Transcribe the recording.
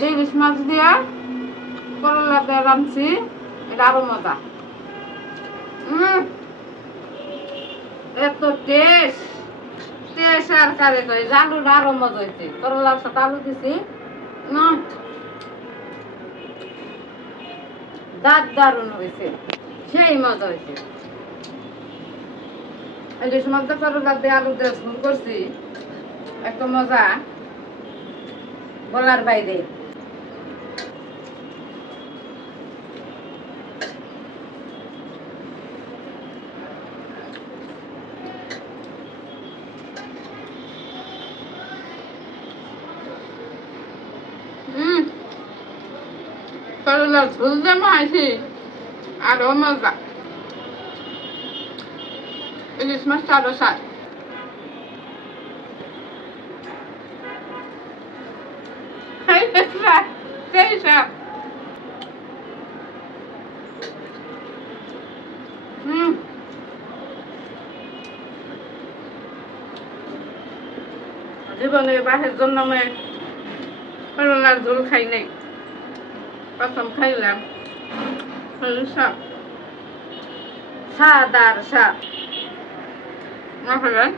যে ইলিশ মাছ দিয়া করলা দিয়ে রাঁধছি, এটা আরও মজা। এত টেস্ট টেস্ট আর কারে আরও মজা হয়েছে দিছি দারুণ হয়েছে সেই মজা হয়েছে ইলিশ মাছ করলা করছি, এত মজা। বলার বাইরে হুম করলা ঝোল মাইছি আরও মজা। ইলিশ মাছটা আরও স্বাদ। সেই স্বাদ হুম। জীবনে বাসের জন্য করলার ঝোল খাই নাই। প্রথম খাইলাম। সব স্বাদ আর স্বাদ না খাবেন?